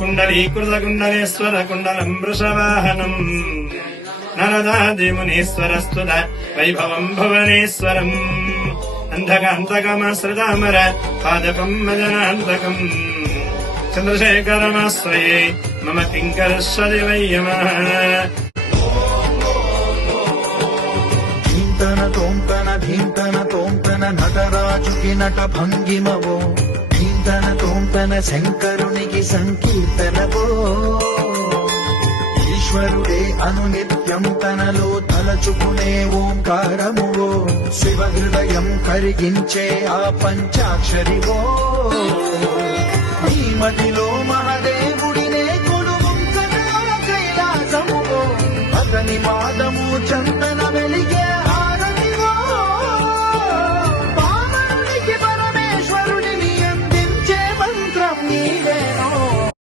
కుండలీకృత కుండలేశ్వర కుండలం వృషవాహనం నరదాదిమునీశ్వరస్తుత వైభవం భువనేశ్వరం అంధకాంతకమాశ్రితామర పాదపం మదనాంతకం చంద్రశేఖరమాశ్రయే మమ కింకరస్వది వయ్యమః. ధీంతన తోంతన ధీంతన తోంతన నటరాజుకి నట భంగిమవో ధీంతన తోంతన శంకరునికి సంకీర్తనవో ఈశ్వరుడే అనునిత్యం తనలో తలచుకునే ఓంకారమువో శివ హృదయం కరిగించే ఆ పంచాక్షరివో ఈ మదిలో మహదేవుడినే కొలువుంకనా కైలాసమువో అతని మాధవ